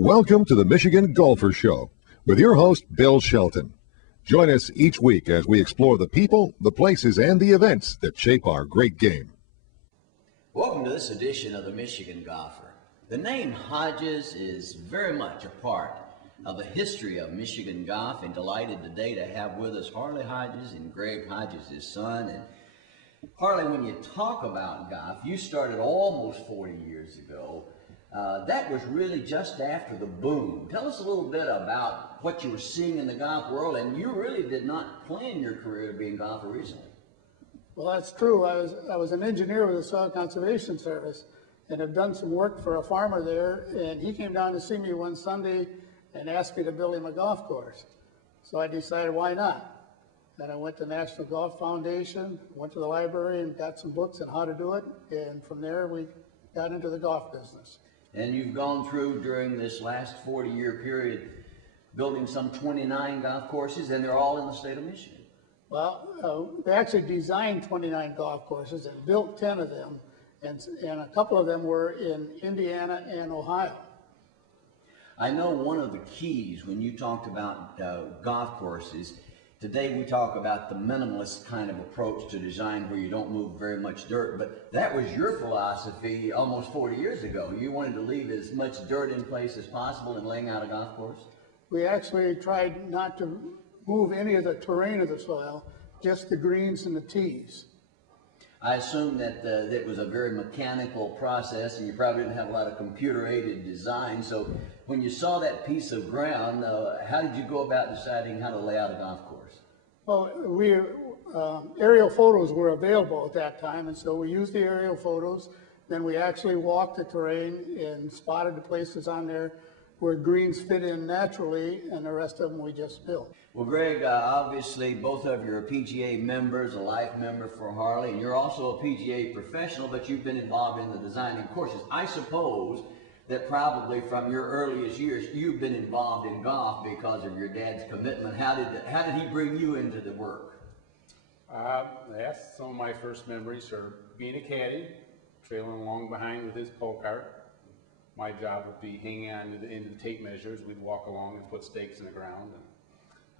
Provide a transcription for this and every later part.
Welcome to the Michigan Golfer Show with your host, Bill Shelton. Join us each week as we explore the people, the places, and the events that shape our great game. Welcome to this edition of the Michigan Golfer. The name Hodges is very much a part of the history of Michigan golf, and delighted today to have with us Harley Hodges and Greg Hodges, his son. And Harley, when you talk about golf, you started almost 40 years ago. That was really just after the boom. Tell us a little bit about what you were seeing in the golf world, and you really did not plan your career to be in golf originally. Well, that's true. I was an engineer with the Soil Conservation Service and have done some work for a farmer there, and he came down to see me one Sunday and asked me to build him a golf course. So I decided, why not? Then I went to National Golf Foundation, went to the library and got some books on how to do it, and from there we got into the golf business. And you've gone through, during this last 40-year period, building some 29 golf courses, and they're all in the state of Michigan. Well, we actually designed 29 golf courses and built 10 of them, and a couple of them were in Indiana and Ohio. I know one of the keys when you talked about golf courses, today we talk about the minimalist kind of approach to design where you don't move very much dirt, but that was your philosophy almost 40 years ago. You wanted to leave as much dirt in place as possible in laying out a golf course? We actually tried not to move any of the terrain of the soil, just the greens and the tees. I assume that it was a very mechanical process, and you probably didn't have a lot of computer-aided design. So when you saw that piece of ground, how did you go about deciding how to lay out a golf course? Well, aerial photos were available at that time, and so we used the aerial photos. Then we actually walked the terrain and spotted the places on there where greens fit in naturally, and the rest of them we just built. Well, Greg, obviously both of you are PGA members, a life member for Harley, and you're also a PGA professional, but you've been involved in the designing courses. I suppose that probably from your earliest years, you've been involved in golf because of your dad's commitment. How did he bring you into the work? Yes, some of my first memories are being a caddy, trailing along behind with his pull cart. My job would be hanging on to the end of the tape measures. We'd walk along and put stakes in the ground. And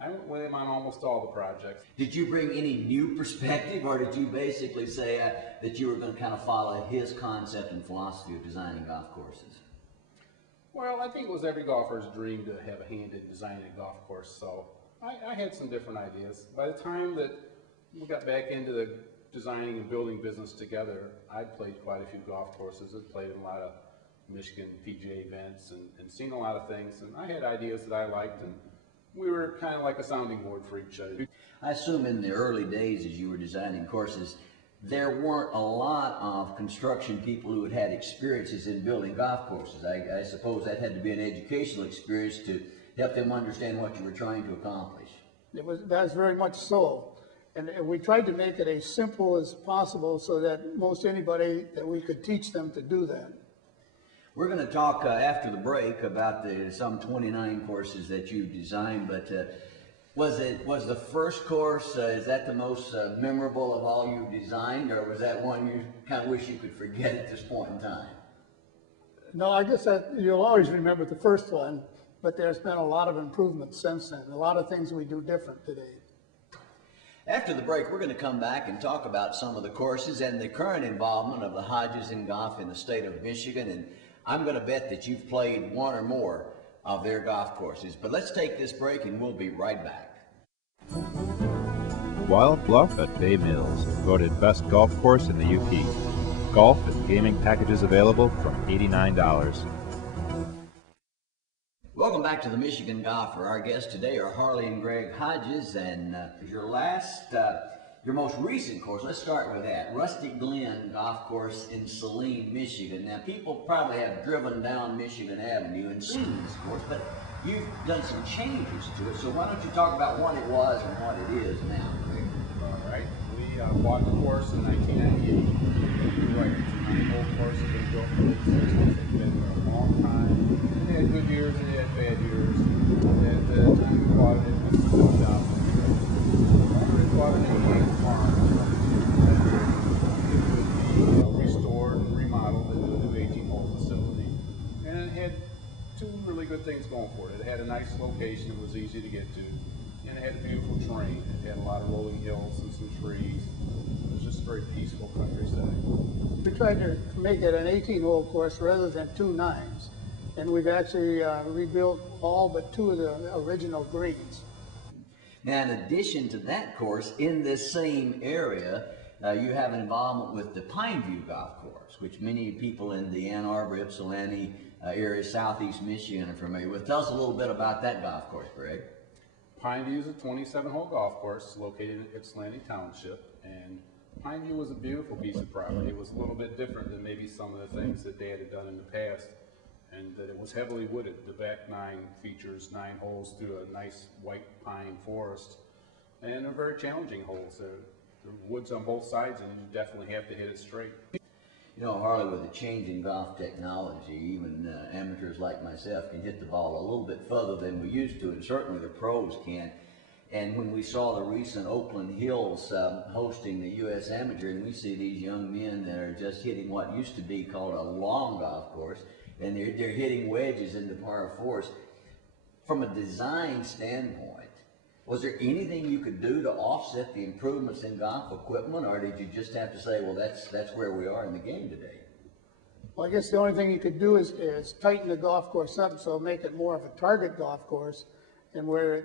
I went with him on almost all the projects. Did you bring any new perspective, or did you basically say that you were going to kind of follow his concept and philosophy of designing golf courses? Well, I think it was every golfer's dream to have a hand in designing a golf course, so I had some different ideas. By the time that we got back into the designing and building business together, I'd played quite a few golf courses. I'd played in a lot of Michigan PGA events and seen a lot of things, and I had ideas that I liked, and we were kind of like a sounding board for each other. I assume in the early days as you were designing courses, there weren't a lot of construction people who had experiences in building golf courses. I suppose that had to be an educational experience to help them understand what you were trying to accomplish. That's very much so. And we tried to make it as simple as possible so that most anybody, that we could teach them to do that. We're going to talk after the break about some 29 courses that you designed, but was the first course, is that the most memorable of all you designed, or was that one you kind of wish you could forget at this point in time? No, I guess that you'll always remember the first one, but there's been a lot of improvements since then, a lot of things we do different today. After the break, we're going to come back and talk about some of the courses and the current involvement of the Hodges in golf in the state of Michigan, and I'm going to bet that you've played one or more of their golf courses. But let's take this break and we'll be right back. Wild Bluff at Bay Mills, voted best golf course in the UP. Golf and gaming packages available from $89. Welcome back to the Michigan Golfer. Our guests today are Harley and Greg Hodges, and your most recent course, let's start with that, Rustic Glen Golf Course in Saline, Michigan. Now, people probably have driven down Michigan Avenue and seen this course, but you've done some changes to it, so why don't you talk about what it was and what it is now, Greg? All right. We bought the course in 1998. You're right, it's an old course. It's been built for the 60s. It's been there a long time. It had good years and it had bad years. At the time we bought it, it was built out. We bought an 88 farm. It would be restored and remodeled into a new 18-hole facility. And it had two really good things going for it. It had a nice location, it was easy to get to, and it had a beautiful terrain. It had a lot of rolling hills and some trees. It was just a very peaceful countryside. We tried to make it an 18-hole course rather than 2 9s, and we've actually rebuilt all but 2 of the original greens. Now, in addition to that course, in this same area, you have an involvement with the Pineview Golf Course, which many people in the Ann Arbor, Ypsilanti area, southeast Michigan are familiar with. Tell us a little bit about that golf course, Greg. Pineview is a 27-hole golf course located in Ypsilanti Township, and Pineview was a beautiful piece of property. It was a little bit different than maybe some of the things that Dad had done in the past, and that it was heavily wooded. The back 9 features 9 holes through a nice white pine forest, and they're very challenging holes. There are woods on both sides, and you definitely have to hit it straight. You know, Harley, with the changing golf technology, even amateurs like myself can hit the ball a little bit further than we used to, and certainly the pros can. And when we saw the recent Oakland Hills hosting the U.S. Amateur, and we see these young men that are just hitting what used to be called a long golf course, and they're hitting wedges into par 4s. From a design standpoint, was there anything you could do to offset the improvements in golf equipment, or did you just have to say, well, that's where we are in the game today? Well, I guess the only thing you could do is tighten the golf course up so make it more of a target golf course, and where it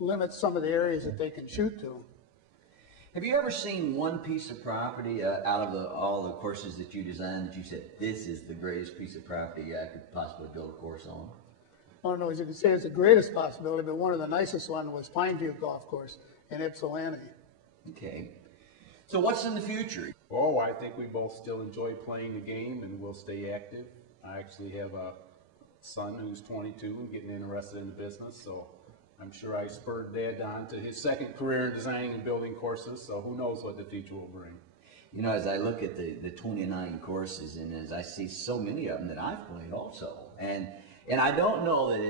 limits some of the areas that they can shoot to. Have you ever seen one piece of property out of all the courses that you designed that you said, this is the greatest piece of property I could possibly build a course on? I don't know as you could say it's the greatest possibility, but one of the nicest one was Pineview Golf Course in Ypsilanti. Okay. So what's in the future? Oh, I think we both still enjoy playing the game, and we'll stay active. I actually have a son who's 22 and getting interested in the business, so I'm sure I spurred Dad on to his second career in designing and building courses, so who knows what the future will bring. You know, as I look at the 29 courses, and as I see so many of them that I've played also, and I don't know that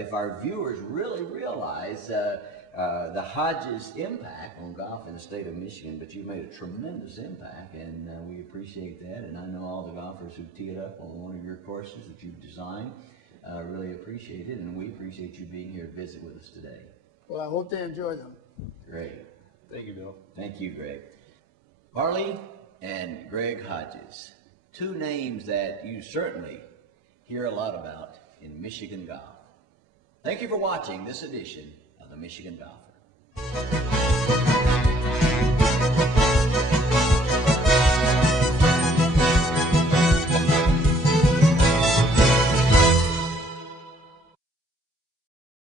if our viewers really realize the Hodges impact on golf in the state of Michigan, but you've made a tremendous impact, and we appreciate that. And I know all the golfers who tee it up on one of your courses that you've designed really appreciate it, and we appreciate you being here to visit with us today. Well, I hope they enjoy them. Great. Thank you, Bill. Thank you, Greg. Harley and Greg Hodges, 2 names that you certainly hear a lot about in Michigan golf. Thank you for watching this edition of the Michigan Golfer.